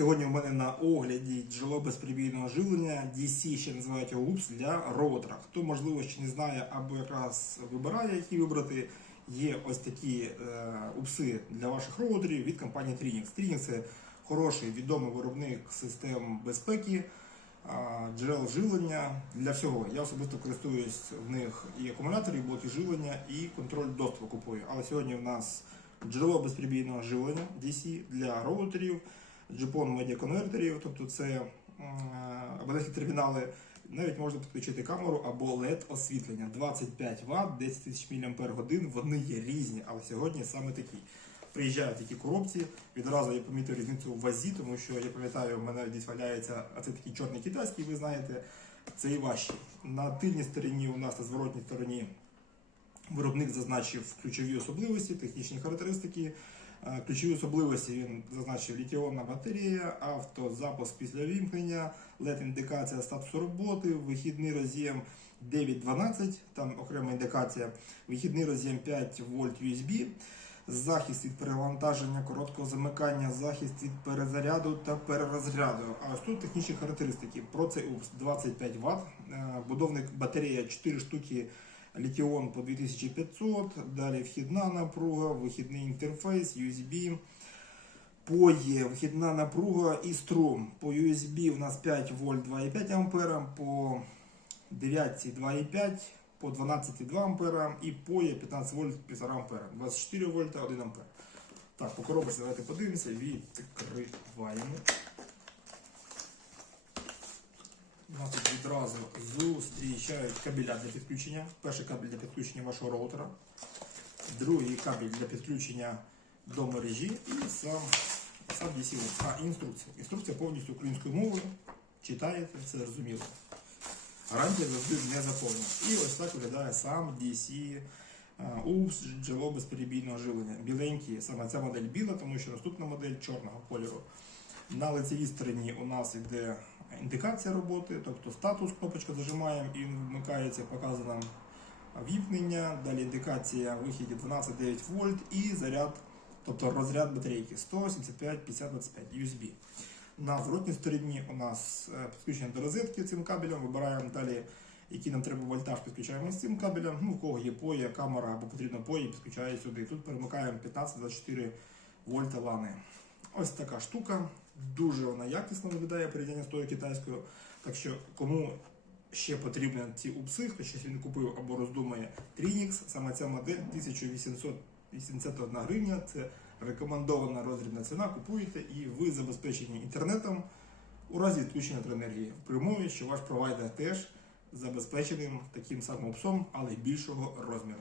Сьогодні в мене на огляді джерело безперебійного живлення DC, ще називають його УПС для роутера. Хто можливо ще не знає або якраз вибирає, які вибрати, є ось такі е, упси для ваших роутерів від компанії Trinix. Trinix це хороший відомий виробник систем безпеки, а, джерел живлення для всього. Я особисто користуюсь в них і акумулятори, і блоки живлення, і контроль доступу купую. Але сьогодні в нас джерело безперебійного живлення DC для роутерів, GPON медіаконвертерів, тобто це абонентські термінали. Навіть можна підключити камеру або LED освітлення 25 Вт, 10 тисяч мАч. Вони є різні, але сьогодні саме такі. Приїжджають такі коробці. Відразу я помітив різницю в вазі, тому що я пам'ятаю, в мене десь валяється, а це такий чорний китайський, ви знаєте, це і важче. На тильній стороні у нас на зворотній стороні Виробник зазначив ключові особливості, технічні характеристики. Е, Ключові особливості він зазначив літіонна батарея, автозапуск після вімкнення, LED-індикація статусу роботи, вихідний роз'єм 9.12, там окрема індикація, вихідний роз'єм 5 вольт USB, захист від перевантаження, короткого замикання, захист від перезаряду та перерозряду. А ось тут технічні характеристики. Про УПС 25 Вт, будовник батарея 4 штуки літіон по 2500, далі вхідна напруга, вихідний інтерфейс, USB. POE, вихідна напруга і струм. По USB у нас 5 вольт 2,5 ампера, по 9 2,5, по 12 2 ампера і POE 15 вольт 1,5 ампера, 24 вольта 1 ампер. Так, по коробці давайте подивимося, відкриваємо. У нас тут відразу зустрічають кабеля для підключення. Перший кабель для підключення вашого роутера, другий кабель для підключення до мережі і сам, сам DC. А, інструкція. Інструкція повністю українською мовою. Читаєте, все зрозуміло. Гарантія завжди не заповнена. І ось так виглядає сам DC е, УПС джерело безперебійного живлення. Біленький, саме ця модель біла, тому що наступна модель чорного кольору. На лицевій стороні у нас йде індикація роботи, тобто статус, кнопочку зажимаємо і вмикається, показано вімкнення, далі індикація вихіді 12,9 вольт і заряд, тобто розряд батарейки 175 50 25 USB. На зворотній стороні у нас е, підключення до розетки цим кабелем, вибираємо далі, який нам треба вольтаж, підключаємо з цим кабелем. Ну, у кого є поя, камера або потрібно поя, підключає сюди. Тут перемикаємо 15-24 вольта лани. Ось така штука. Дуже вона якісно виглядає порівняння з тою китайською. Так що, кому ще потрібні ці упси, хто щось він купив або роздумає Trinix, саме ця модель 1881 гривня. Це рекомендована розрібна ціна. Купуєте і ви забезпечені інтернетом у разі відключення електроенергії. Умові, що ваш провайдер теж забезпечений таким самим упсом, але більшого розміру.